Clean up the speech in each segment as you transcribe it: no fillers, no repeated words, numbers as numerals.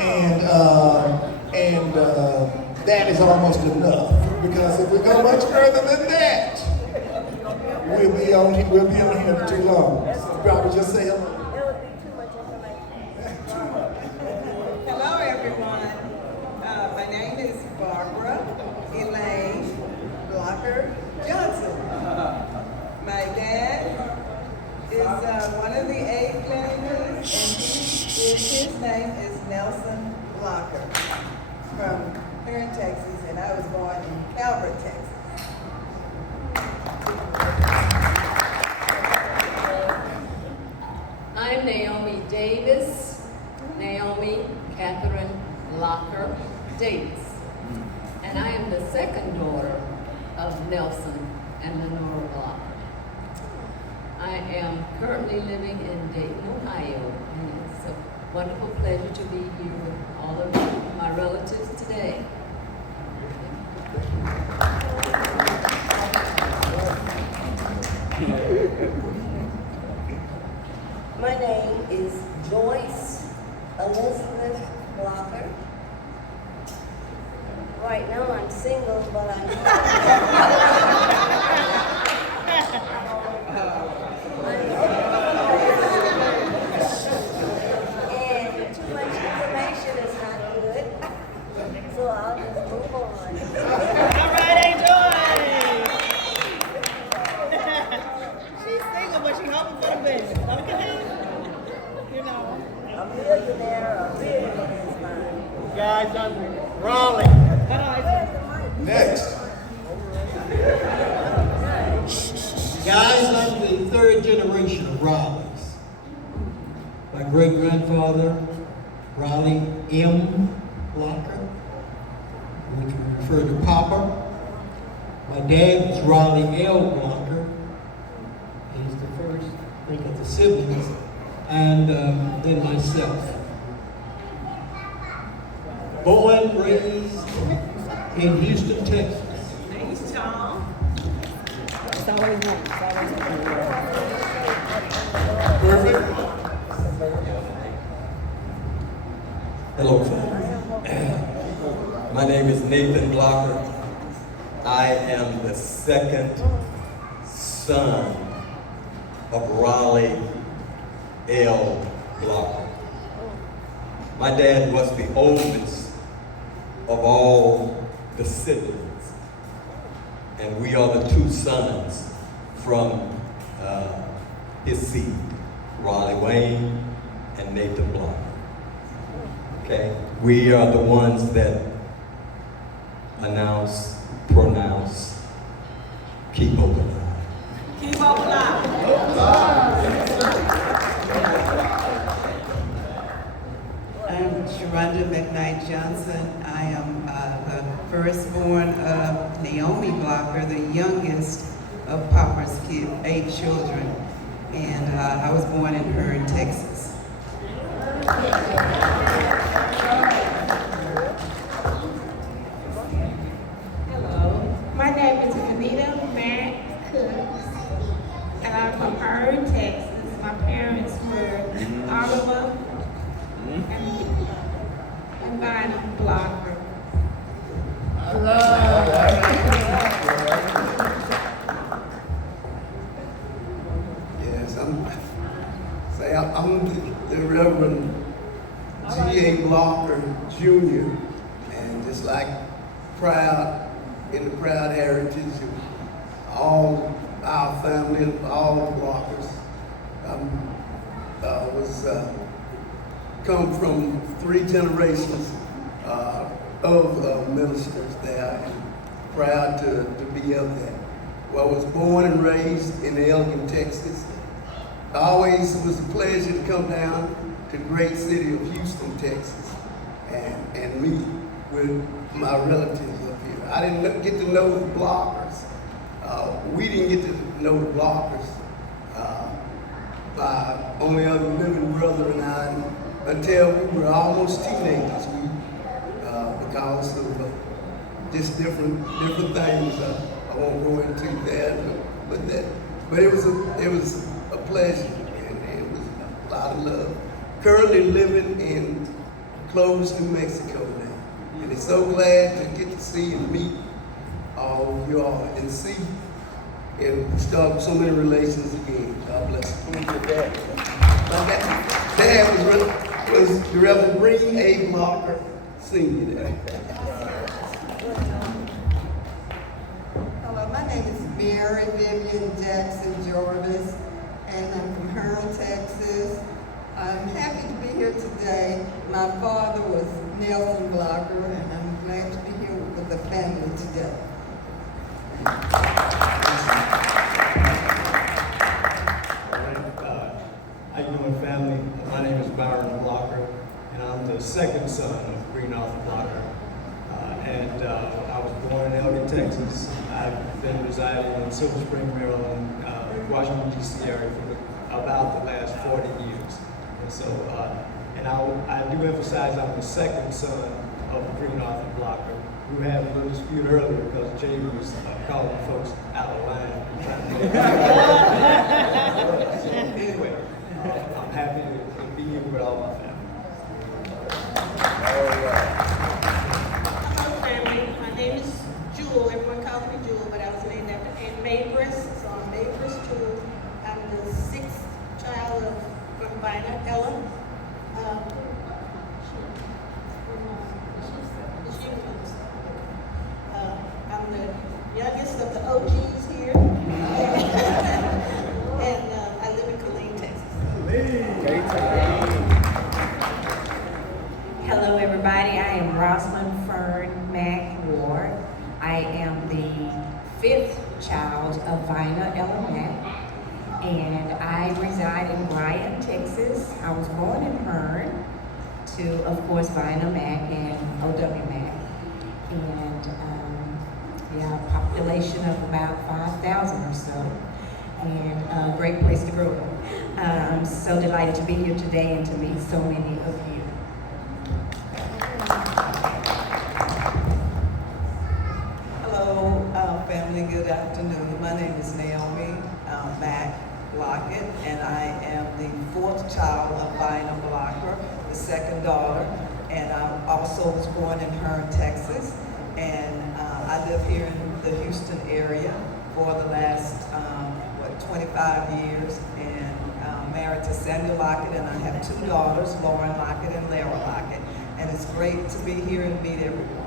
And that is almost enough, because if we go much further than that, we'll be on here too long. So probably just say hello. Hello, everyone. My name is Barbara Elaine Blocker Johnson. My dad is one of the 8 Glenwood, and his name is Nelson Blocker from here in Texas, and I was born in Calvert, Texas. I'm Naomi Davis, Naomi Catherine Locker Davis. And I am the second daughter of Nelson and Lenora Locker. I am currently living in Dayton, Ohio, and it's a wonderful pleasure to be here with all of my relatives today. My name is Joyce Elizabeth Blocker. Right now I'm single, but I'm and too much information is not good, so I'll just move on. All right, enjoy. She's single, but she's hoping for the best. Okay? You know. A millionaire is fine. Guys, I'm Raleigh. Where's the mic? Next. Guys, I'm the 3rd generation of Raleighs. My great-grandfather, Raleigh M. Blocker, which we refer to Papa. My dad was Raleigh L. Blocker. He's the first, I think, of the siblings. And then myself. Born, raised in Houston, Texas. Thanks, Tom. It's always one. It's always one. Perfect. Hello, family. My name is Nathan Blocker. I am the 2nd son of Raleigh L. Blocker. My dad was the oldest of all the siblings, and we are the 2 sons from his seed, Raleigh Wayne and Nathan Blocker. Okay, we are the ones that announce, pronounce, keep open. Keep on alive. I'm Sharonda McKnight Johnson. I am the firstborn of Naomi Blocker, the youngest of Papa's 8 children. And I was born in Hearn, Texas. Hello, my name is Vanita Matt Cooks, and I'm from Hearn, Texas. My parents were Oliver and Bynum Blocker. Yes, I'm the Reverend G.A. Blocker Jr. and just like proud in the proud heritage of all our family and all the Blockers. Come from 3 generations of ministers there, and proud to be of that. Well, I was born and raised in Elgin, Texas. Always was a pleasure to come down to the great city of Houston, Texas, and meet with my relatives up here. I didn't get to know the Blockers. We didn't get to know the Blockers. My only other living brother and I, until we were almost teenagers, because of just different things. I won't go into that, but it was a pleasure, and it was a lot of love. Currently living in close New Mexico now. And it's so glad to get to see and meet all of you all and see and start so many relations again. God bless you. Who's your dad? My dad was the Reverend Green A. Blocker Sr. there. Hello, my name is Mary Vivian Jackson Jarvis, and I'm from Hearn, Texas. I'm happy to be here today. My father was Nelson Blocker, and I'm glad to be here with the family today. How you doing, family? My name is Byron Blocker, and I'm the second son of Green Arthur Blocker. I was born in Elgin, Texas. I've been residing in Silver Spring, Maryland, Washington, D.C. area for about the last 40 years. And so, I do emphasize I'm the second son of Green Arthur Blocker. We had a little dispute earlier because Jay was calling folks out of line. Anyway, I'm happy to be here with all my family. Hello, family. My name is Jewel. Everyone calls me Jewel, but I was named after Ann Mabris, so I'm Mabris Jewel. I'm the sixth child from Vina Ella. I'm the youngest of the OGs here, and I live in Killeen, Texas. Hello, everybody. I am Rosalind Fern Mack Ward. I am the fifth child of Vina Ella Mack, and I reside in Bryan, Texas. I was born in Hearn to, of course, Vina Mack and O.W. Mack. And a population of about 5,000 or so, and a great place to grow up. I'm so delighted to be here today and to meet so many of you. Hello, family, good afternoon. My name is Naomi Mack Lockett, and I am the fourth child of Vina Blocker, the second daughter, and I also was born in Hearn, Texas, and I live here in the Houston area for the last, 25 years, and married to Samuel Lockett, and I have two daughters, Lauren Lockett and Lara Lockett, and it's great to be here and meet everyone.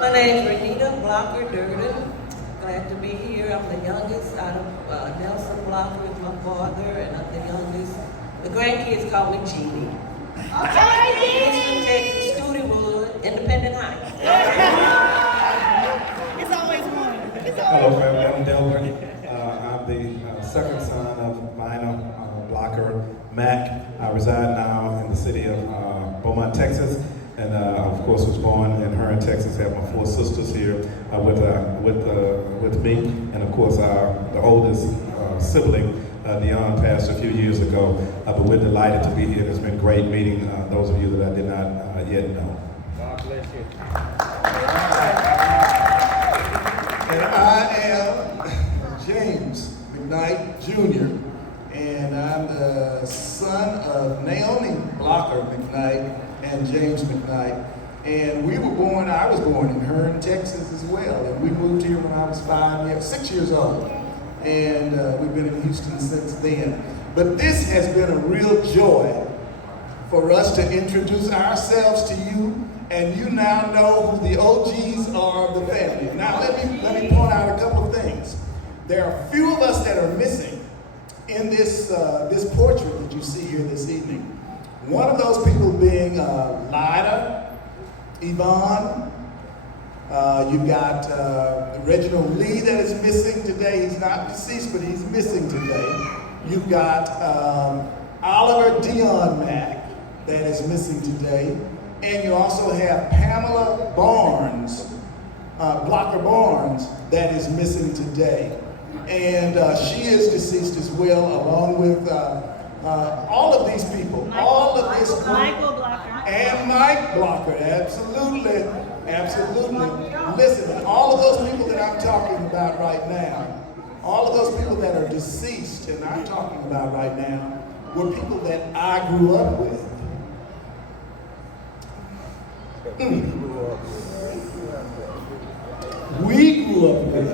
My name is Renita Blocker Durden. Glad to be here. I'm the youngest out of Nelson Blocker is my father, and I'm the youngest. The grandkids call me Jeannie. Houston, Texas, Studewood, Independent Heights. It's always one. Hello, family. I'm Delbert. I'm the second son of Vina Blocker Mack. I reside now in the city of Beaumont, Texas, and of course was born in Hearn, Texas. I have my four sisters here with me, and of course the oldest sibling. Dion passed a few years ago, but we're delighted to be here. It's been great meeting those of you that I did not yet know. God bless you. And I am James McKnight Jr., and I'm the son of Naomi Blocker McKnight and James McKnight. And I was born in Hearn, Texas as well, and we moved here when I was 6 years old. And we've been in Houston since then. But this has been a real joy for us to introduce ourselves to you, and you now know who the OGs are of the family. Now let me point out a couple of things. There are a few of us that are missing in this portrait that you see here this evening. One of those people being Lida, Yvonne. You've got Reginald Lee that is missing today. He's not deceased, but he's missing today. You've got Oliver Dion Mack that is missing today. And you also have Pamela Barnes, Blocker Barnes, that is missing today. And she is deceased as well, along with all of these people, all of this group. Michael Blocker. And Mike Blocker, absolutely. Absolutely. Listen, all of those people that I'm talking about right now, All of those people that are deceased, and I'm talking about right now, were people that I grew up with. We grew up with.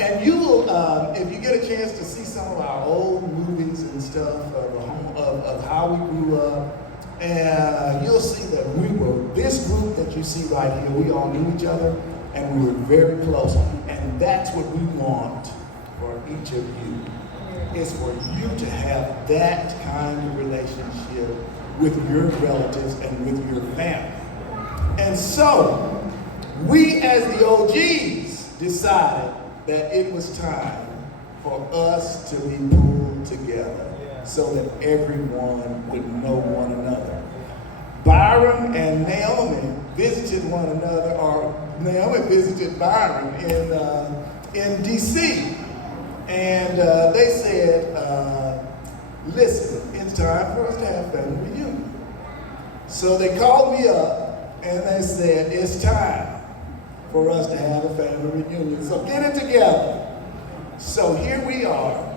And you will, if you get a chance to see some of our old movies and stuff of how we grew up, and you'll see that we were, this group that you see right here, we all knew each other, and we were very close. And that's what we want for each of you, is for you to have that kind of relationship with your relatives and with your family. And so, we as the OGs decided that it was time for us to be pulled together so that everyone would know one another. Byron and Naomi visited one another, or Naomi visited Byron in DC. And they said, listen, it's time for us to have family reunion. So they called me up and they said, it's time for us to have a family reunion. So get it together. So here we are,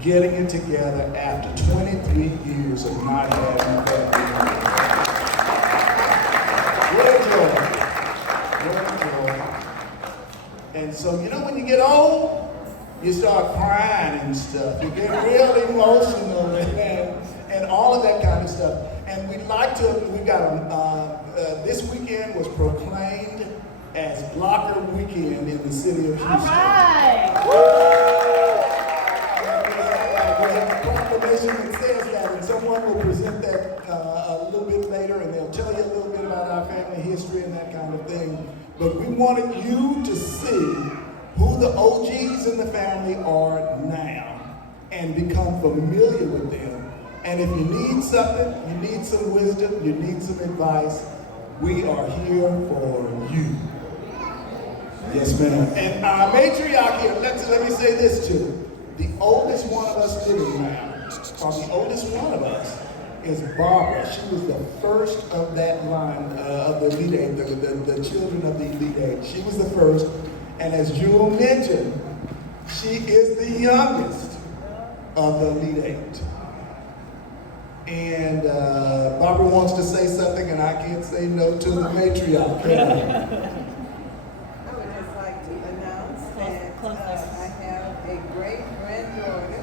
getting it together after 23 years of not having a family reunion. What a joy. And so, you know, when you get old, you start crying and stuff. You get real emotional and all of that kind of stuff. And we'd like to, we got this weekend was proclaimed as Blocker Weekend in the city of Houston. All right. We have a proclamation that says that, and someone will present that a little bit later, and they'll tell you a little bit about our family history and that kind of thing. But we wanted you to see who the OGs in the family are now and become familiar with them. And if you need something, you need some wisdom, you need some advice, we are here for you. Yes, ma'am. And our matriarch here, let me say this too. The oldest one of us living now, or the oldest one of us, is Barbara. She was the first of that line of the Elite Eight, the children of the Elite Eight. She was the first. And as Jewel mentioned, she is the youngest of the Elite Eight. And Barbara wants to say something, and I can't say no to the matriarch. I would just like to announce that I have a great-granddaughter.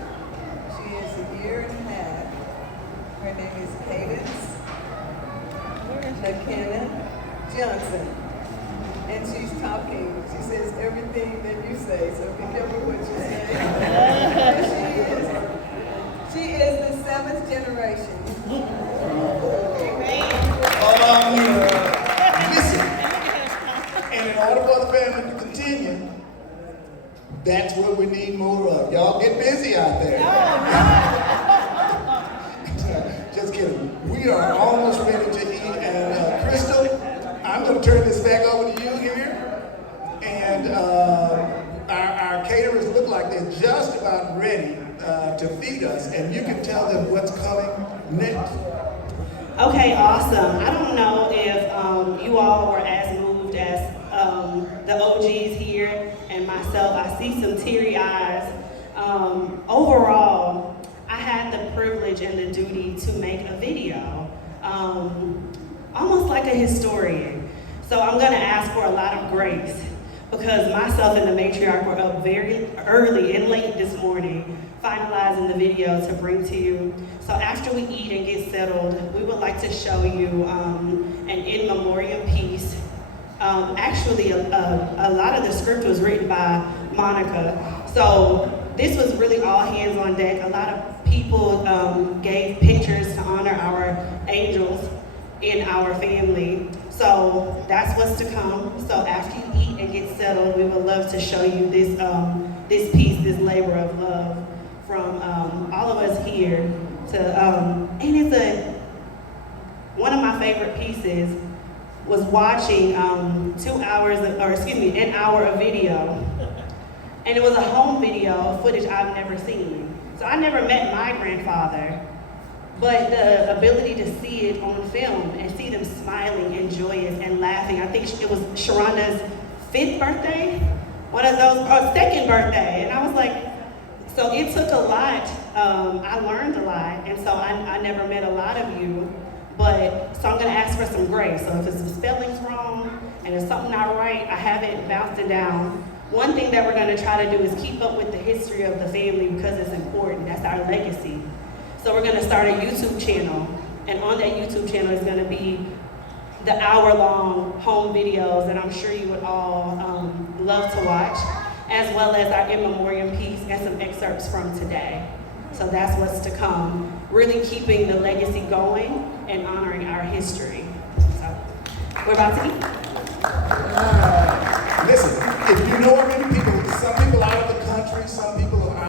She is a year and a half. Her name is Cadence McKenna Johnson. And she's talking. She says everything that you say, so be careful what you say. She is the 7th generation. Listen, and in order for the family to continue, that's what we need more of. Y'all get busy out there. Just kidding. We are almost ready to eat. And Crystal, I'm going to turn this back over to you here. And our caterers look like they're just about ready to feed us. And you can tell them what's coming next. Okay, awesome. I don't know if you all were as moved as the OGs here and myself. I see some teary eyes. Overall, I had the privilege and the duty to make a video, almost like a historian. So I'm gonna ask for a lot of grace because myself and the matriarch were up very early and late this morning finalizing the video to bring to you. So after we eat and get settled, we would like to show you an in memoriam piece. Actually, a lot of the script was written by Monica. So this was really all hands on deck. A lot of people gave pictures to honor our angels in our family. So that's what's to come. So after you eat and get settled, we would love to show you this this piece, this labor of love from all of us here to, and it's one of my favorite pieces was watching an hour of video. And it was a home video footage I've never seen. So I never met my grandfather, but the ability to see it on film and see them smiling and joyous and laughing. I think it was Sharonda's 5th birthday. one of those, or second birthday. And I was like, so it took a lot. I learned a lot, and so I never met a lot of you. But, so I'm gonna ask for some grace. So if it's the spelling's wrong and there's something not right, I haven't bounced it down. One thing that we're gonna try to do is keep up with the history of the family because it's important. That's our legacy. So we're gonna start a YouTube channel, and on that YouTube channel is gonna be the hour-long home videos that I'm sure you would all love to watch, as well as our in memoriam piece and some excerpts from today. So that's what's to come. Really keeping the legacy going and honoring our history. So we're about to eat. Listen, if you know him